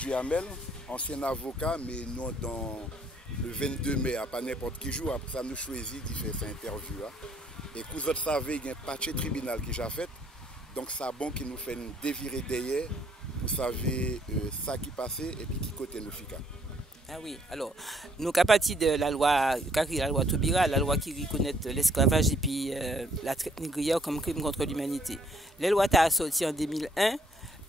Duhamel, ancien avocat, mais nous, dans le 22 mai, à pas n'importe qui jour, après ça, nous choisissons de faire cette interview. Et que vous savez, il y a un patché tribunal qui j'ai fait. Donc, c'est bon qui nous fait une dévirer derrière. Vous savez ça qui passait et puis qui côté nous fica. Ah oui, alors, nous avons parti de la loi Taubira, la loi qui reconnaît l'esclavage et puis la traite négrière comme crime contre l'humanité. Les lois ont sorti en 2001.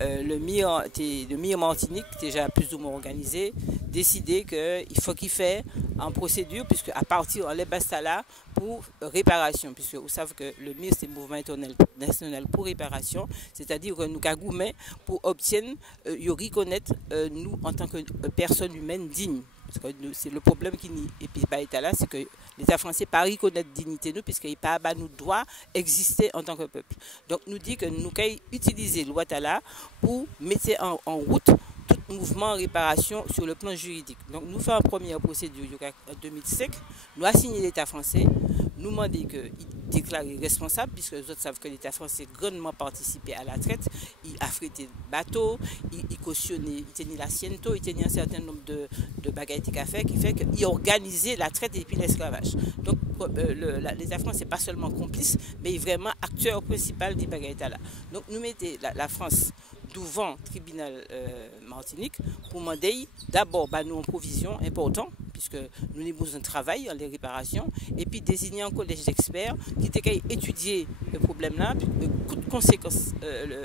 Le MIR Martinique, déjà plus ou moins organisé, décidé qu'il faut qu'il fasse en procédure, puisque à partir de là pour réparation, puisque vous savez que le MIR c'est le mouvement national pour réparation, c'est-à-dire que nous avons pour obtenir, reconnaître nous en tant que personnes humaines dignes. Parce que c'est le problème qui et puis là, c'est que l'État français pas reconnaître dignité nous puisqu'il n'a pas nous doit exister en tant que peuple. Donc nous dit que nous devons utiliser la loi là pour mettre en route tout mouvement en réparation sur le plan juridique. Donc nous faisons une première procédure en 2005, nous avons signé l'État français, nous demandons qu'il déclare responsable, puisque les autres savent que l'État français a grandement participé à la traite, il a affrété le bateau, il cautionnait, il tenait l'assiento, il tenait un certain nombre de bagages à faire qui fait qu'il organisait la traite et puis l'esclavage. Donc l'État français n'est pas seulement complice, mais il est vraiment acteur principal des bagages là. Donc nous mettons la France devant le tribunal Martinique pour demander d'abord nous en provision important puisque nous avons besoin de travail en les réparations et puis désigner un collège d'experts qui était étudier le problème là, de conséquences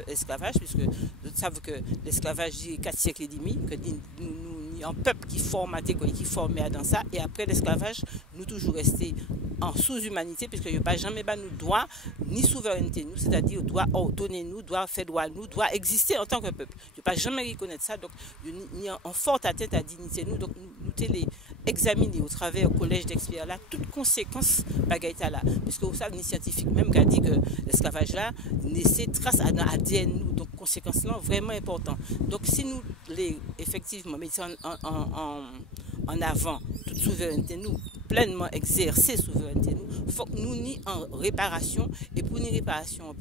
l'esclavage puisque nous savons que l'esclavage dit 4 siècles et demi que nous un peuple qui formaté qui formé dans ça et après l'esclavage nous toujours resté en sous-humanité puisque il n'y a pas jamais nous droit ni souveraineté nous c'est-à-dire doit ordonner nous doit faire droit nous doit exister en tant que peuple il n'y a pas jamais reconnaître ça donc il y a en forte atteinte à dignité nous donc nous télé examiner au travers du collège d'experts là toutes conséquences bagaita là puisque vous savez les scientifiques même qui a dit que l'esclavage là laissait trace à l'ADN nous donc conséquences là vraiment important donc si nous les effectivement mettons en avant toute souveraineté nous pleinement exercer souveraineté nous faut que nous ni en réparation et pour une réparation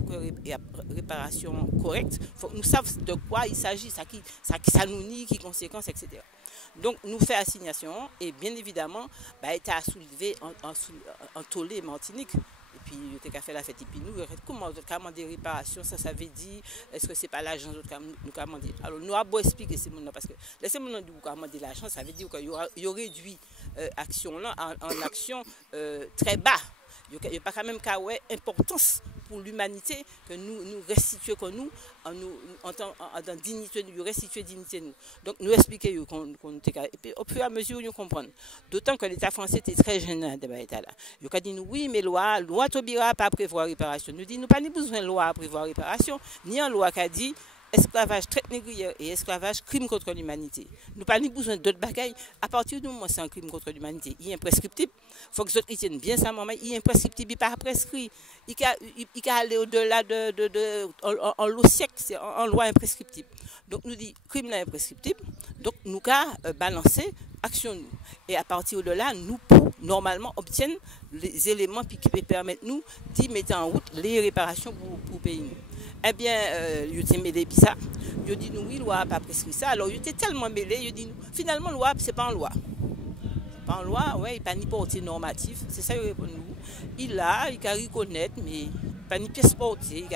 correcte faut que nous sachions de quoi il s'agit ça nous nie qui conséquences etc. Donc nous faisons assignation et bien évidemment État a soulevé en tollé Martinique et puis il a fait la fête et puis nous comment nous des réparations ça veut dire est-ce que c'est pas l'argent nous commander alors nous avons expliquer ces monde parce que laissez moi nous commander l'argent ça veut dire qu'il y aurait réduit action là en action très bas il n'y a pas quand même qu'à importance pour l'humanité que nous restituer que nous en tant dans dignité nous restituer dignité nous donc nous expliquer qu'on et puis au fur et à mesure nous comprendre d'autant que l'État français était très gênant de l'état là il a dit nous oui mais loi Taubira pas prévoir réparation nous dit nous pas ni besoin de loi prévoir réparation ni en loi qui a dit esclavage, traite négrière et esclavage, crime contre l'humanité. Nous n'avons pas besoin d'autres bagailles. À partir du moment où c'est un crime contre l'humanité, il est imprescriptible. Il faut que les autres tiennent bien ça, mais il est imprescriptible, il n'est pas prescrit. Il peut aller au-delà en loi siècle, c'est en loi imprescriptible. Donc nous disons, crime là imprescriptible, donc nous avons balancé action nous. Et à partir de là, nous pouvons normalement obtenir les éléments qui permettent nous d'y mettre en route les réparations pour payer nous. Eh bien, il était mêlé puis ça. Il dit nous oui, loi n'a pas prescrit ça. Alors il était tellement mêlé, il dit finalement loi c'est pas en loi. C'est pas en loi, ouais, il pas ni portée normative, c'est ça il répond nous. Il a reconnaître mais pas ni pièce portée,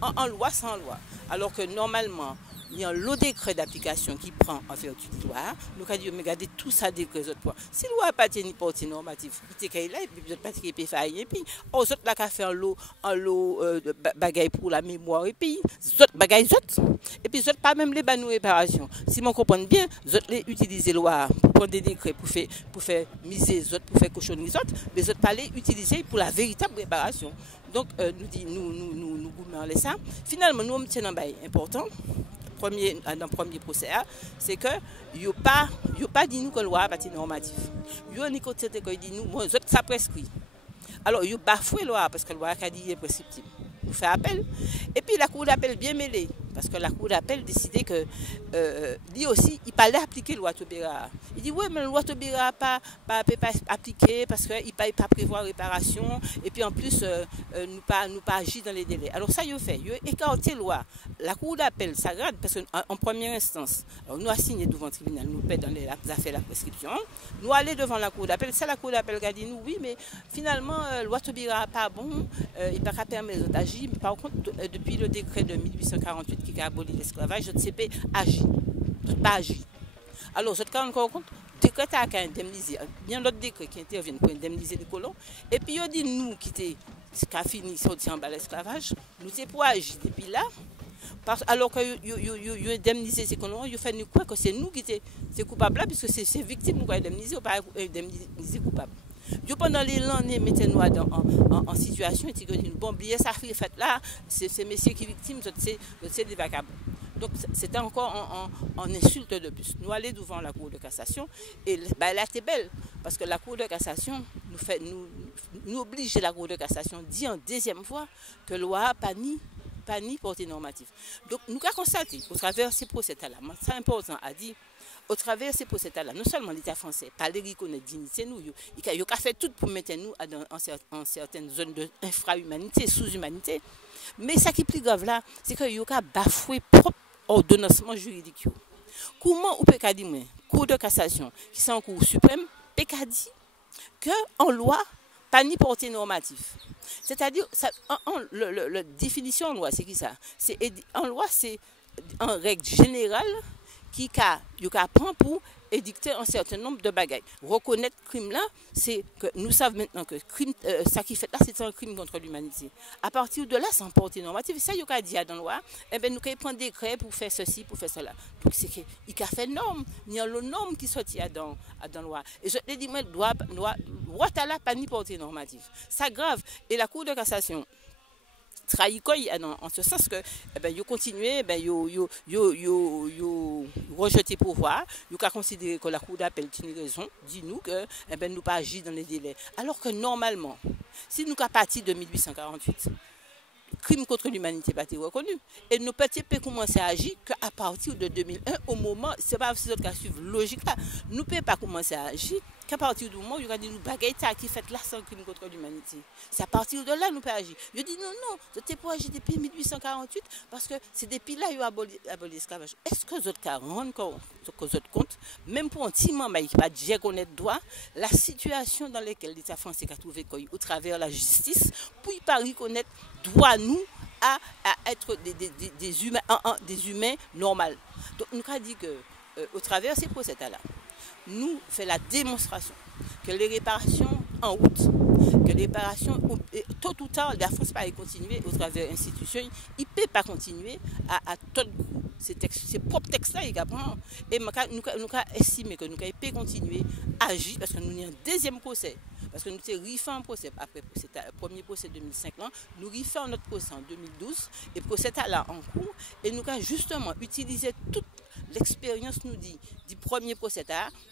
en loi sans loi. Alors que normalement il y a un lot de décret d'application qui prend en vertu de loi. Nous avons dit, regardez tout ça décret autres points. Si la loi n'a pas ni portée normative, il était là, et puis vous n'êtes pas qui faire et puis aux autres là qui fait un lot de bagailles pour la mémoire et puis autres bagailles autres. Et puis autres pas même les bannes réparations. Si on comprend bien, autres les utiliser loi pour prendre des décrets pour faire miser les autres, pour faire cochonner les autres, mais autres pas les utiliser pour la véritable réparation. Donc nous gouvernons ça. Finalement nous obtenons un bail important. Dans le premier procès, c'est que il n'y a pas dit nous que la loi n'est pas normative. Il y a un côté qui dit nous, ça prescrit. Alors, il y a bafoué la loi parce que la loi a dit est prescriptible. Vous faites appel. Et puis la cour d'appel bien mêlée. Parce que la Cour d'appel décidait que lui aussi, il parlait appliquer la loi Taubira. Il dit oui, mais la loi Taubira pas appliquer parce qu'il ne peut pas prévoir réparation et puis en plus, nous pas agir dans les délais. Alors ça, il fait. Il a écarté la loi. La Cour d'appel s'agrade parce qu'en première instance, nous avons signé devant le tribunal, nous paie dans les affaires la prescription. Nous allons devant la Cour d'appel. C'est la Cour d'appel qui a dit nous, oui, mais finalement, la loi Taubira pas bon, il ne peut pas permettre d'agir. Mais par contre, depuis le décret de 1848 qui a aboli l'esclavage, je ne sais pas agir. Je ne pas agir. Alors, je te rends compte, le décret a indemnisé. Il y a d'autres décrets qui interviennent pour indemniser les colons. Et puis, il dit nous qui avons fini sortir en bas l'esclavage, nous sommes pour agir depuis là. Alors que vous indemnisez ces colons, vous faites nous croire que c'est nous qui sommes coupables, puisque c'est ces victimes qui sont indemnisées, ou pas indemnisées coupables. Pendant les années, mettez-nous en situation et disent bon, bien ça fait là, c'est ces messieurs qui sont victimes, c'est des vagabonds. Donc c'était encore en insulte de plus. Nous allons devant la Cour de cassation et là c'est belle parce que la Cour de cassation nous oblige la Cour de cassation dit en deuxième fois que la loi pas ni portée normative. Donc nous avons constaté au travers de ces procès-là, c'est important à dire. Au travers de ces procès-là, non seulement l'État français, pas les reconnaître dignité, il a fait tout pour mettre nous en certaines zones d'infra-humanité, sous-humanité. Mais ce qui est plus grave là, c'est qu'il a bafoué propre ordonnancement juridique. Comment on peut dire, Cour de cassation, qui est en Cour suprême, peut dire qu'en loi, pas ni portée normative. C'est-à-dire, la définition en loi, c'est qui ça? En loi, c'est en règle générale, qui prend pour édicter un certain nombre de bagailles. Reconnaître le crime là, c'est que nous savons maintenant que crime, ça qui fait là, c'est un crime contre l'humanité. À partir de là, sans portée normative, ça, il a dit dans la loi, eh bien, nous pouvons prendre des décrets pour faire ceci, pour faire cela. Donc, c'est qu'il a fait norme, il y a le norme qui sortit dans la loi. Et je te dis, moi, loi là, pas ni portée normative. C'est grave. Et la Cour de cassation, trahit en ce sens que ils continuent, ils rejeté pouvoir, ils ont considéré que la Cour d'appel tient raison, dit nous que nous pas agir dans les délais. Alors que normalement, si nous sommes partis de 1848, crime contre l'humanité n'a pas été reconnu. Et nous peut commencer à agir qu'à partir de 2001, au moment, ce n'est pas si d'autres cas suivent logique là, nous ne pouvons pas commencer à agir qu'à partir du moment où il y a des bagailles qui fait là sans crime contre l'humanité. C'est à partir de là que nous pouvons agir. Je dis non, c'était pour agir depuis 1848 parce que c'est depuis là qu'ils ont aboli l'esclavage. Est-ce que les autres cas rendent compte, même pour un petit membre qui n'a pas déjà connaître droit, la situation dans laquelle l'État français a trouvé au travers de la justice, pour ne pas reconnaître droit nous à être des humains normaux. Donc nous avons dit qu'au travers de ces procès-là, nous faisons la démonstration que les réparations en route, que les réparations, tôt ou tard, la France va continuer au travers de l'institution, il ne peut pas continuer à tout ces propres textes-là, il apprend. Et nous avons estimé que nous pouvons continuer à agir parce que nous avons un deuxième procès. Parce que nous avons refait un procès, après le premier procès 2005, nous refait notre procès en 2012, et le procès est là en cours, et nous avons justement utilisé toute l'expérience nous dit du premier procès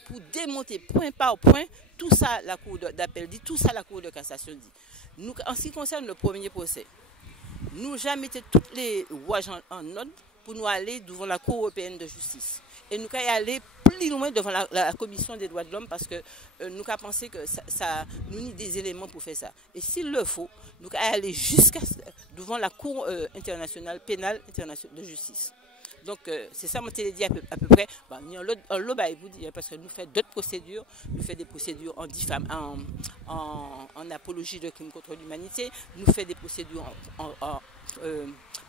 pour démonter point par point tout ça la Cour d'appel dit, tout ça la Cour de cassation dit. Nous, en ce qui concerne le premier procès, nous avons mis toutes les rouages en ordre pour nous aller devant la Cour européenne de justice. Et nous allons aller plus loin devant la Commission des droits de l'homme parce que nous avons pensé que ça nous avons des éléments pour faire ça. Et s'il le faut, nous allons aller jusqu'à devant la Cour internationale pénale internationale de justice. Donc c'est ça, moi je dit à peu près. Parce que nous faisons d'autres procédures, nous faisons des procédures en apologie de crimes contre l'humanité, nous faisons des procédures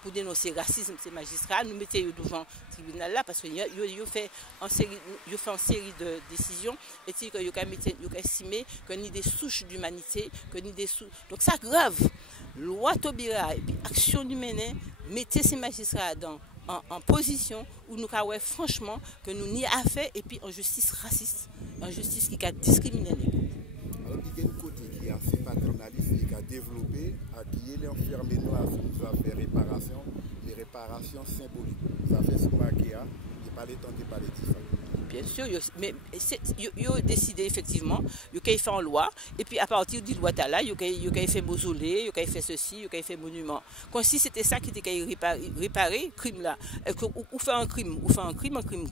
pour dénoncer le racisme, ces magistrats, nous mettons devant le tribunal là parce qu'ils ont fait en série de décisions et qu'ils ont estimé que ni des souches d'humanité, que ni des souches. Donc ça grave. Loi Taubira et puis action humaine, mettez ces magistrats en position où nous avons franchement que nous n'y avons fait et puis en justice raciste, en justice qui a discriminé les groupes. Alors il y a une côté qui est assez paternaliste et qui a développé, qui est l'enfermé noir, qui nous a fait réparation, les réparations symboliques. Ça fait ce marqué, il n'est pas le temps de parler de ça. Bien sûr, mais ils ont décidé effectivement, ils ont fait en loi, et puis à partir de loi là, ils ont fait mausolée, ils ont fait ceci, ils ont fait monument. Comme si c'était ça qui était réparer crime là. Ou faire un crime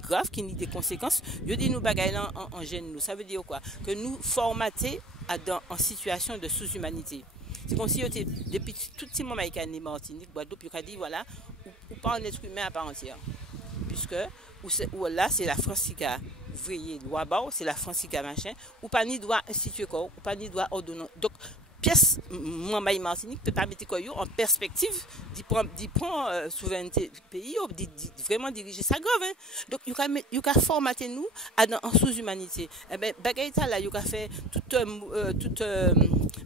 grave qui a des conséquences, ils ont dit nous bagaille en gêne nous. Ça veut dire quoi? Que nous formater en situation de sous-humanité. C'est comme si depuis tout petit moment avec un Martinique, Guadeloupe, il a dit voilà, ou pas un être humain à part entière. Puisque ou là, c'est la France qui a vrillé droit bas, c'est la France qui a machin, ou pas ni droit instituer quoi, ou pas ni droit ordonner. Donc, pièce, moi, Martinique, peut pas mettre quoi en perspective d'y prendre souveraineté du pays, vraiment diriger ça grave. Hein? Donc, il a formaté nous en sous-humanité. Eh bien, Bagaïta, là, il a fait tout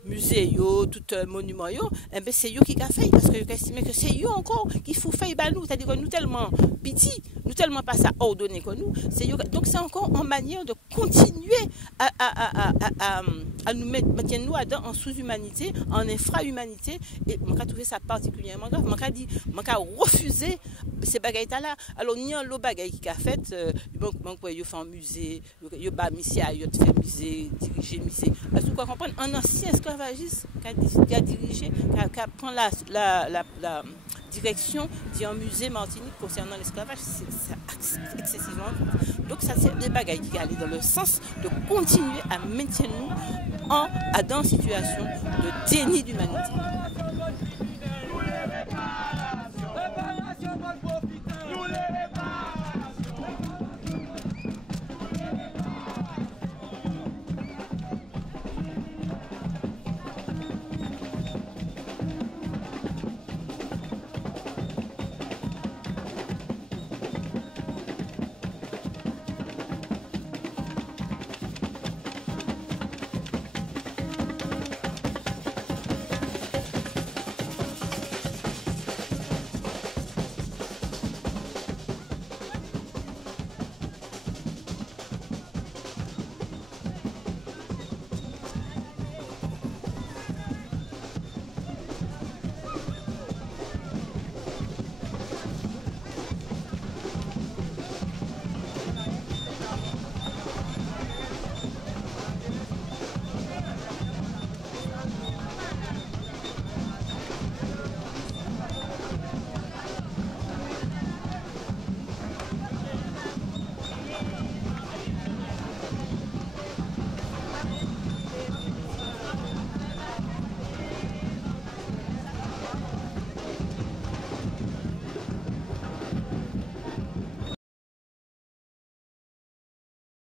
musée, tout monument, eh bien, c'est eux qui a fait, parce que estimé que c'est eux encore qui faut faire nous, c'est-à-dire que nous tellement petits, nous tellement pas ça ordonné que nous, donc c'est encore en manière de continuer à nous mettre nous en sous-humanité, en infra-humanité, et je trouve ça particulièrement grave. Je refusé ces bagailles-là. Alors, il y a un lot de bagailles qui a fait, il fait un musée, il a fait musée, dirigé musée. Est-ce que vous comprenez? Un ancien esclavagiste qui a dirigé, qui prend la direction d'un musée Martinique concernant l'esclavage, c'est excessivement. Donc ça, c'est des bagailles qui allaient dans le sens de continuer à maintenir nous dans une situation de déni d'humanité.